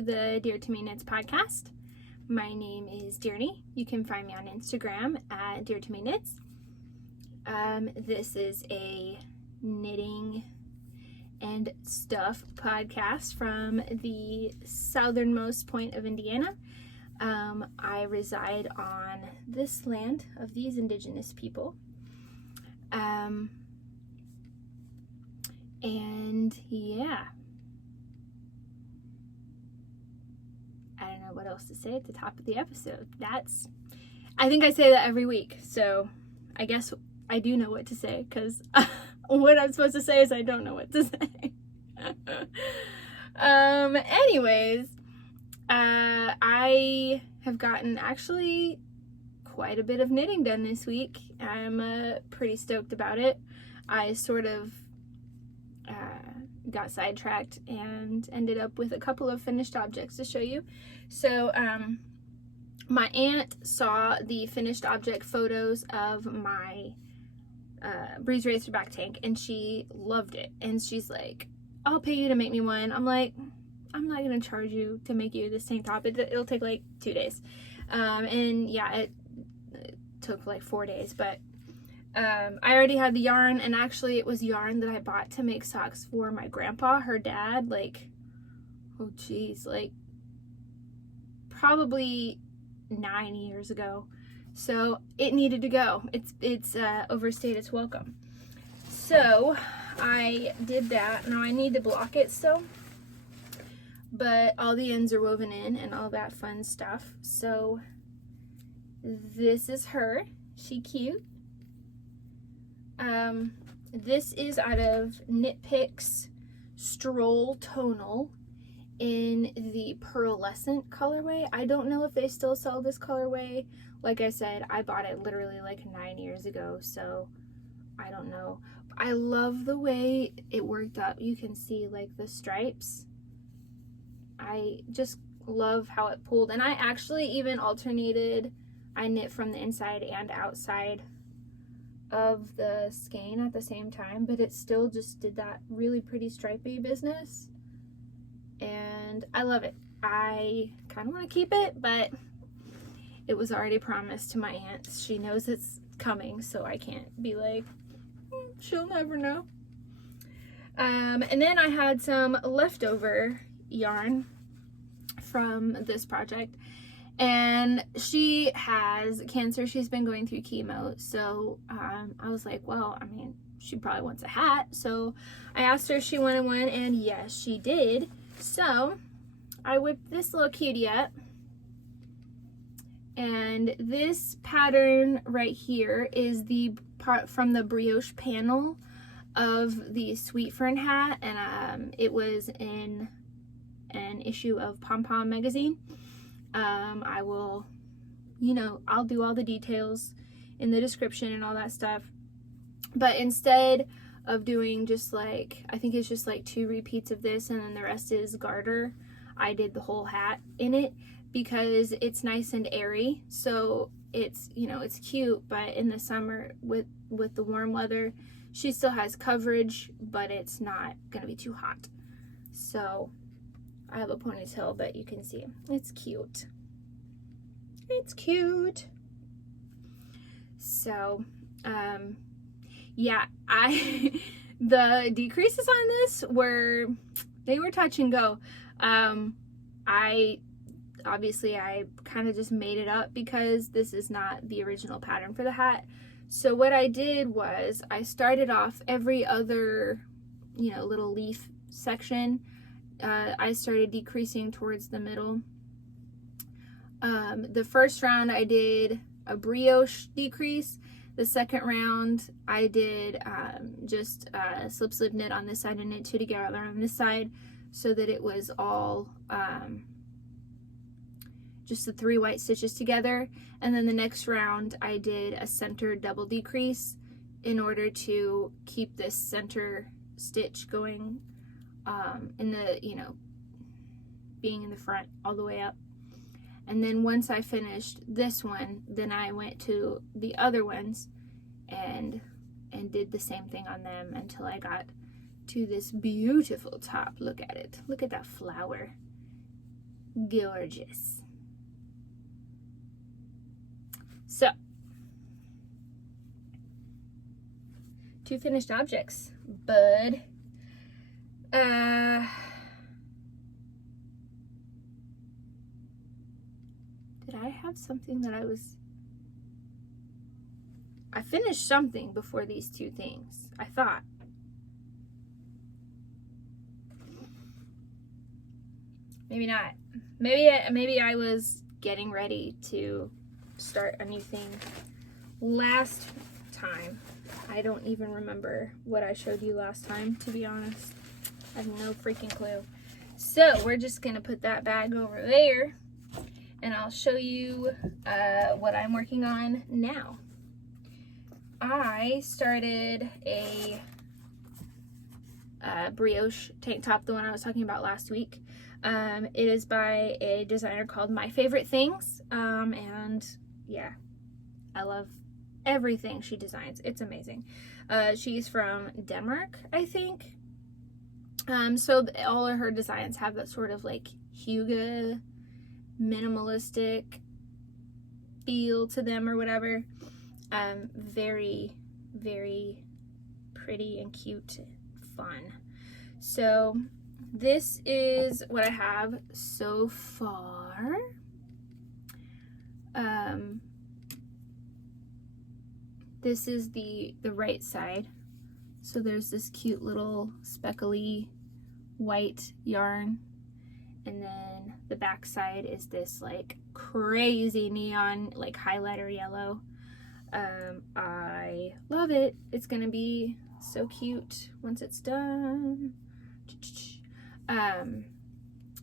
to the Dear to Me Knits podcast. My name is Dearney. You can find me on Instagram at Dear to Me Knits. This is a knitting and stuff podcast from the southernmost point of Indiana. I reside on this land of these indigenous people. And yeah, I don't know what else to say at the top of the episode. I think I say that every week, so I guess I do know what to say, because what I'm supposed to say is I don't know what to say. Anyways, I have gotten actually quite a bit of knitting done this week. I'm pretty stoked about it. I sort of got sidetracked and ended up with a couple of finished objects to show you. So my aunt saw the finished object photos of my breeze racer back tank, and she loved it, and she's like, I'll pay you to make me one. I'm like, I'm not gonna charge you to make you this tank top. It'll take like 2 days. And yeah, it took like 4 days, but I already had the yarn, and actually it was yarn that I bought to make socks for my grandpa, her dad, like, oh geez, like probably 9 years ago. So it needed to go. It's overstayed its welcome. So I did that. Now I need to block it still, but all the ends are woven in and all that fun stuff. So this is her. She cute. This is out of Knit Picks Stroll Tonal in the pearlescent colorway. I don't know if they still sell this colorway. Like I said, I bought it literally like 9 years ago, so I don't know. I love the way it worked up. You can see like the stripes. I just love how it pulled, and I actually even alternated. I knit from the inside and outside of the skein at the same time, but it still just did that really pretty stripy business, and I love it. I kind of want to keep it, but it was already promised to my aunt. She knows it's coming, so I can't be like, she'll never know. And then I had some leftover yarn from this project, and she has cancer. She's been going through chemo, so I was like, well, I mean, she probably wants a hat, so I asked her if she wanted one, and yes, she did. So I whipped this little cutie up, and this pattern right here is the part from the brioche panel of the Sweet Fern hat, and it was in an issue of Pom Pom magazine. I will, I'll do all the details in the description and all that stuff, but instead of doing just like, I think it's just like 2 repeats of this and then the rest is garter, I did the whole hat in it because it's nice and airy. So it's, it's cute, but in the summer with the warm weather, she still has coverage, but it's not gonna be too hot. So I have a ponytail, but you can see it's cute. It's cute. So yeah, the decreases on this were touch and go. I kind of just made it up because this is not the original pattern for the hat. So what I did was I started off every other, little leaf section. I started decreasing towards the middle. The first round I did a brioche decrease. The second round I did just slip knit on this side and knit 2 together on this side, so that it was all just the 3 white stitches together. And then the next round I did a center double decrease in order to keep this center stitch going in the, being in the front all the way up. And then once I finished this one, then I went to the other ones and did the same thing on them until I got to this beautiful top. Look at it. Look at that flower. gorgeous. So, 2 finished objects, bud. Did I have something that I finished something before these 2 things, I thought. Maybe not. Maybe I was getting ready to start a new thing last time. I don't even remember what I showed you last time, to be honest. I have no freaking clue. So we're just gonna put that bag over there, and I'll show you what I'm working on now. I started a brioche tank top, the one I was talking about last week. It is by a designer called My Favorite Things, and yeah, I love everything she designs. It's amazing. She's from Denmark, I think. So all of her designs have that sort of like hygge, minimalistic feel to them or whatever. Very, very pretty and cute, fun. So this is what I have so far. This is the right side. So there's this cute little speckly white yarn, and then the back side is this like crazy neon like highlighter yellow. I love it. It's gonna be so cute once it's done.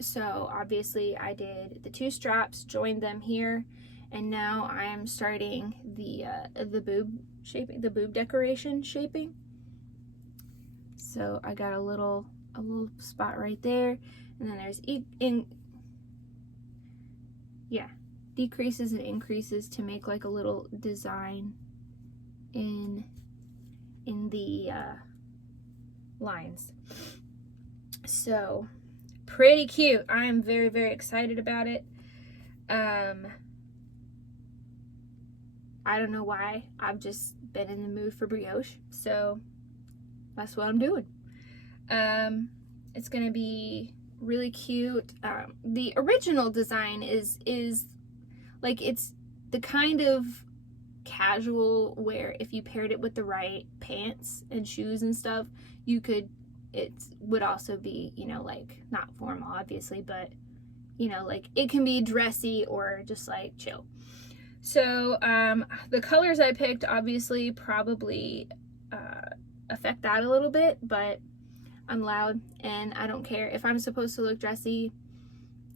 So obviously I did the 2 straps, joined them here, and now I am starting the boob shaping, the boob decoration shaping. So I got a little spot right there, and then there's decreases and increases to make like a little design in the lines. So pretty cute. I am very, very excited about it. I don't know why. I've just been in the mood for brioche, so that's what I'm doing. It's gonna be really cute. The original design is like, it's the kind of casual where if you paired it with the right pants and shoes and stuff, it would also be, you know, like not formal obviously, but you know, like it can be dressy or just like chill. So the colors I picked obviously probably affect that a little bit, but I'm loud and I don't care. If I'm supposed to look dressy,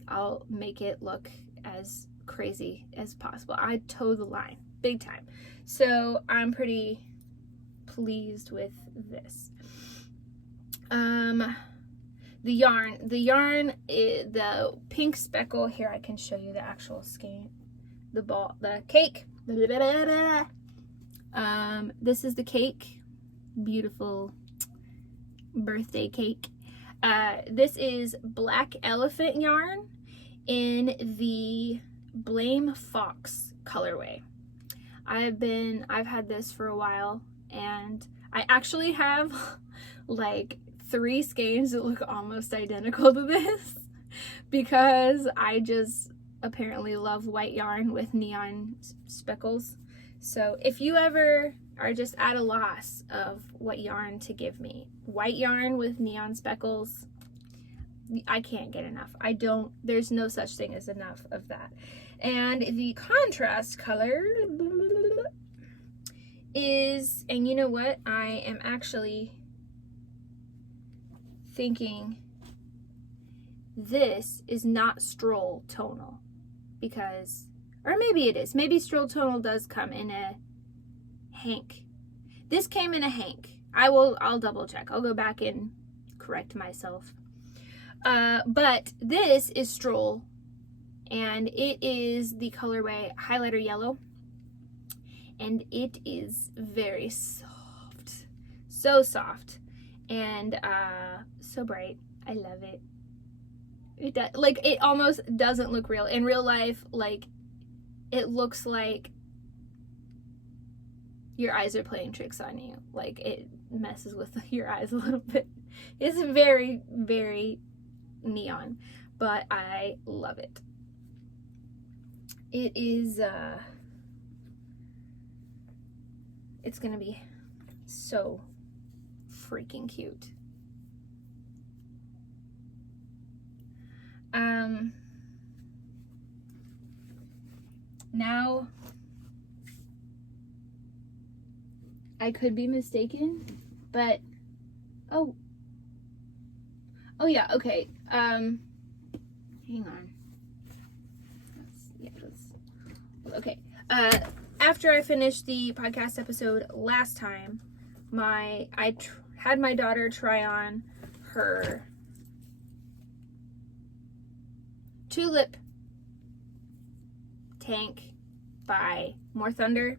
I'll make it look as crazy as possible. I toe the line big time. So I'm pretty pleased with this. The yarn, the pink speckle, here I can show you the actual skein, the cake. This is the cake, beautiful birthday cake. This is Black Elephant yarn in the Blame Fox colorway. I've had this for a while, and I actually have like 3 skeins that look almost identical to this because I just apparently love white yarn with neon speckles. So if you ever are just at a loss of what yarn to give me, white yarn with neon speckles, I can't get enough. There's no such thing as enough of that. And the contrast color is, and you know what, I am actually thinking this is not Stroll tonal, because, or maybe it is, maybe Stroll tonal does come in a hank. This came in a hank. I'll double check. I'll go back and correct myself. But this is Stroll, and it is the colorway highlighter yellow, and it is very soft, so soft, and so bright. I love it. It does, like, it almost doesn't look real. In real life, like, it looks like your eyes are playing tricks on you. Like, it messes with your eyes a little bit. It's very, very neon, but I love it. It is, it's gonna be so freaking cute. Now, I could be mistaken, but, oh yeah, okay, hang on, okay, after I finished the podcast episode last time, I had my daughter try on her tulip tank by More Thunder,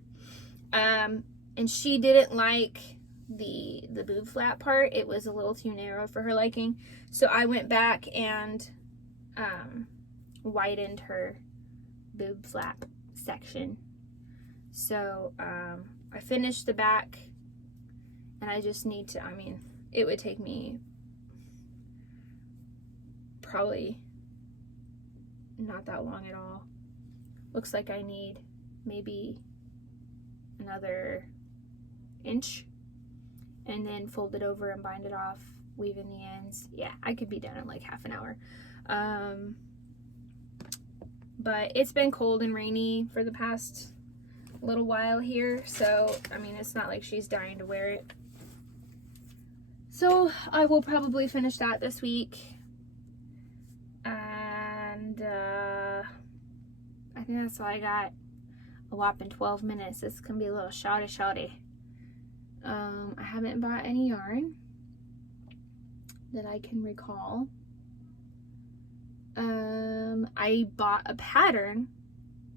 and she didn't like the boob flap part. It was a little too narrow for her liking, so I went back and widened her boob flap section. So I finished the back, and I just need to, I mean, it would take me probably not that long at all. Looks like I need maybe another inch, and then fold it over and bind it off, weave in the ends. Yeah, I could be done in like half an hour. But it's been cold and rainy for the past little while here, so I mean, it's not like she's dying to wear it. So I will probably finish that this week, and I think that's all I got. A whopping 12 minutes. This can be a little shouty. I haven't bought any yarn that I can recall. I bought a pattern,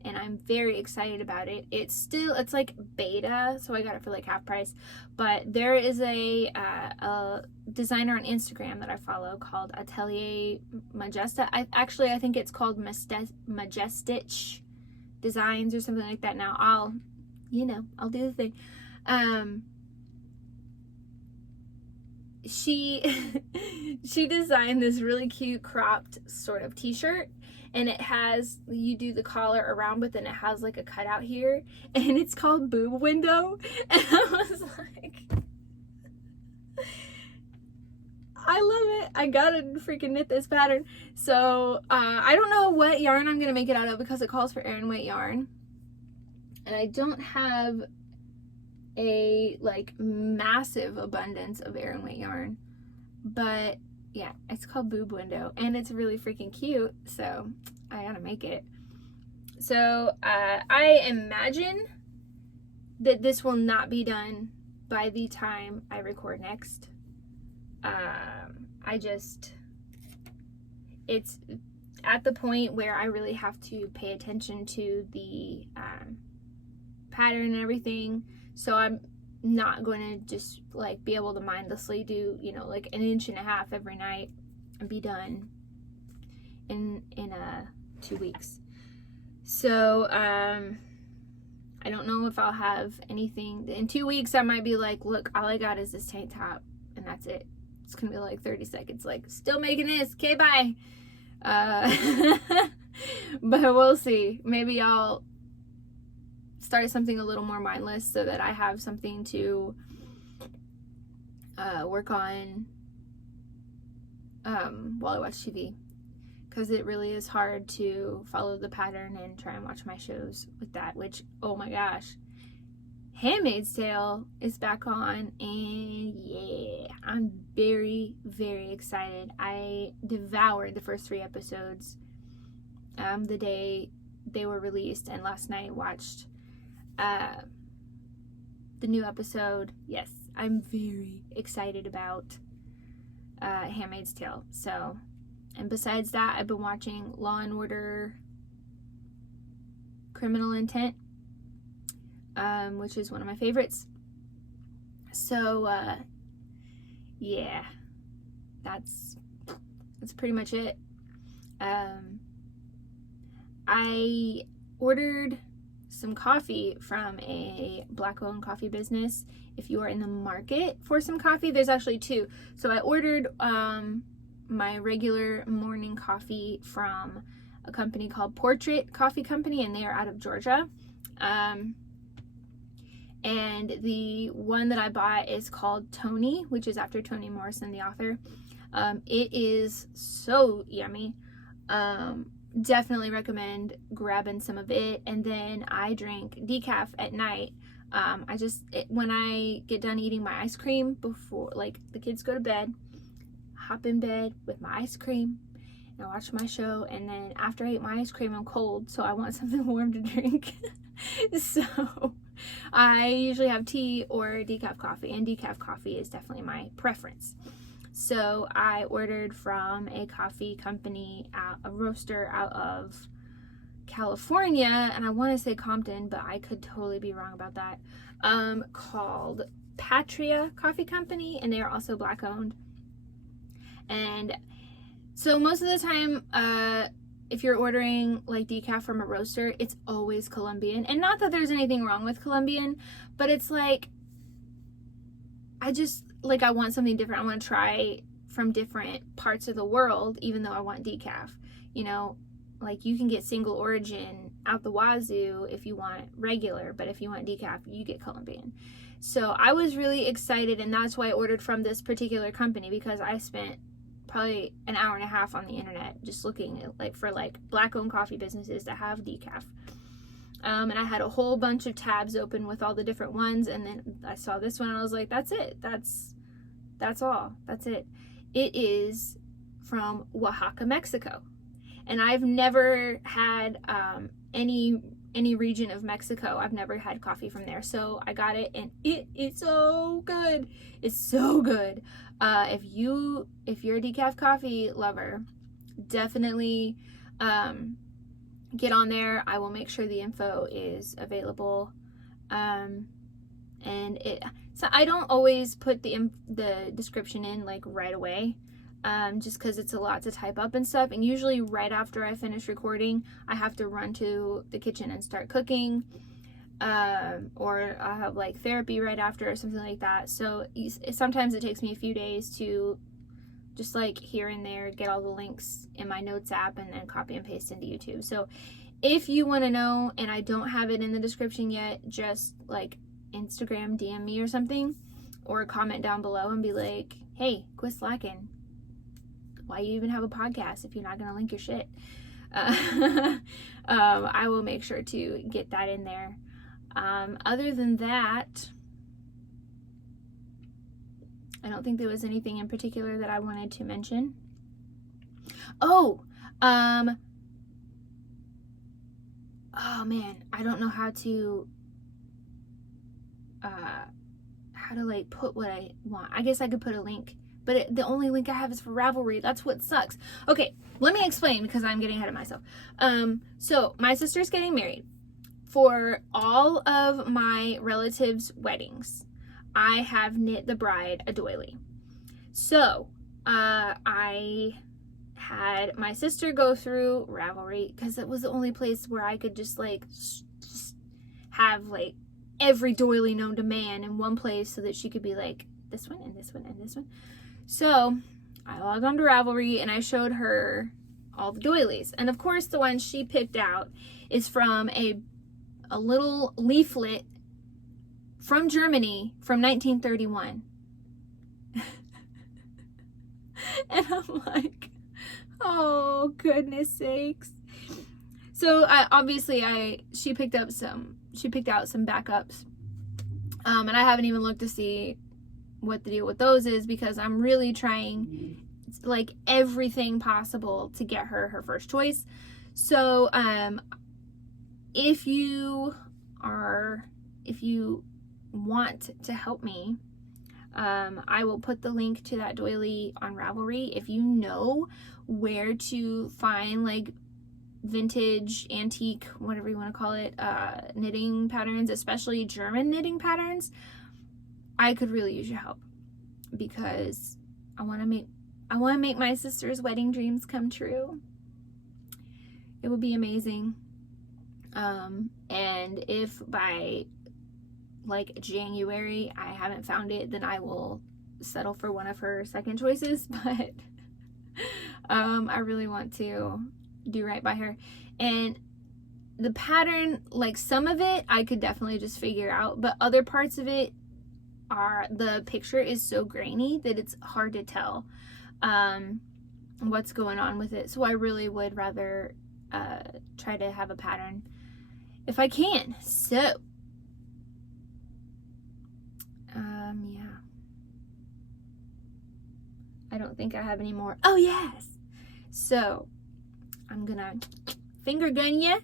and I'm very excited about it. It's like beta, so I got it for like half price. But there is a designer on Instagram that I follow called Atelier Majesta. I think it's called Majestich Designs or something like that. Now I'll do the thing. She designed this really cute cropped sort of t-shirt, and it has, you do the collar around, but then it has like a cutout here, and it's called Boob Window. And I was like, I love it. I gotta freaking knit this pattern. So I don't know what yarn I'm gonna make it out of, because it calls for Aran weight yarn, and I don't have a like massive abundance of Aran weight yarn, but yeah, it's called Boob Window, and it's really freaking cute, so I gotta make it. So I imagine that this will not be done by the time I record next. It's at the point where I really have to pay attention to the pattern and everything, so I'm not going to just like be able to mindlessly do, like an inch and a half every night and be done in 2 weeks. So I don't know if I'll have anything in 2 weeks. I might be like, look, all I got is this tank top, and that's it. It's gonna be like 30 seconds, like, still making this, okay, bye. But we'll see. Maybe I'll start something a little more mindless, so that I have something to work on while I watch TV, because it really is hard to follow the pattern and try and watch my shows with that, which, oh my gosh, Handmaid's Tale is back on, and yeah, I'm very, very excited. I devoured the first 3 episodes the day they were released, and last night watched the new episode. Yes, I'm very excited about Handmaid's Tale. So, and besides that, I've been watching Law and Order Criminal Intent, which is one of my favorites. So yeah, that's pretty much it. I ordered some coffee from a Black-owned coffee business. If you are in the market for some coffee, there's actually two. So I ordered my regular morning coffee from a company called Portrait Coffee Company, and they are out of Georgia. And the one that I bought is called Tony, which is after Toni Morrison, the author. It is so yummy. Definitely recommend grabbing some of it. And then I drink decaf at night. When I get done eating my ice cream before, like, the kids go to bed, hop in bed with my ice cream and I watch my show. And then after I eat my ice cream, I'm cold, so I want something warm to drink. So I usually have tea or decaf coffee, and decaf coffee is definitely my preference. So I ordered from a coffee company, a roaster out of California, and I want to say Compton, but I could totally be wrong about that, called Patria Coffee Company, and they are also Black-owned. And so most of the time, if you're ordering like decaf from a roaster, it's always Colombian. And not that there's anything wrong with Colombian, but it's like, I want something different. I want to try from different parts of the world, even though I want decaf. You know, like, you can get single origin out the wazoo if you want regular, but if you want decaf, you get Colombian. So I was really excited, and that's why I ordered from this particular company, because I spent probably an hour and a half on the internet just looking at, for Black-owned coffee businesses that have decaf. And I had a whole bunch of tabs open with all the different ones, and then I saw this one and I was like, that's it. That's all. That's it. It is from Oaxaca, Mexico. And I've never had any region of Mexico. I've never had coffee from there. So I got it, and it is so good. It's so good. If you're a decaf coffee lover, definitely get on there. I will make sure the info is available. So I don't always put the description in like right away, just because it's a lot to type up and stuff. And usually right after I finish recording, I have to run to the kitchen and start cooking, or I'll have like therapy right after or something like that. So sometimes it takes me a few days to just like here and there get all the links in my notes app and then copy and paste into YouTube. So if you want to know and I don't have it in the description yet, just like Instagram DM me or something, or comment down below and be like, hey, quit slacking. Why you even have a podcast if you're not going to link your shit? I will make sure to get that in there. Other than that, I don't think there was anything in particular that I wanted to mention. Oh man, I don't know how to like put what I want. I guess I could put a link, but the only link I have is for Ravelry. That's what sucks. Okay, let me explain, because I'm getting ahead of myself. So my sister's getting married. For all of my relatives' weddings, I have knit the bride a doily. So I had my sister go through Ravelry, because it was the only place where I could just have like every doily known to man in one place, so that she could be like, this one and this one and this one. So I logged on to Ravelry and I showed her all the doilies. And of course the one she picked out is from a little leaflet from Germany from 1931. And I'm like, oh goodness sakes. So she picked out some backups, and I haven't even looked to see what the deal with those is, because I'm really trying like everything possible to get her first choice. So if you want to help me, I will put the link to that doily on Ravelry. If you know where to find like vintage, antique, whatever you want to call it, knitting patterns, especially German knitting patterns, I could really use your help, because I want to make my sister's wedding dreams come true. it would be amazing. And if by like January I haven't found it, then I will settle for one of her second choices. But I really want to do right by her. And the pattern, like some of it I could definitely just figure out, but other parts of it are, the picture is so grainy that it's hard to tell what's going on with it. So I really would rather try to have a pattern if I can. So yeah, I don't think I have any more. Oh yes, so I'm gonna finger gun you.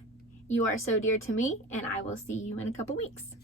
You are so dear to me, and I will see you in a couple weeks.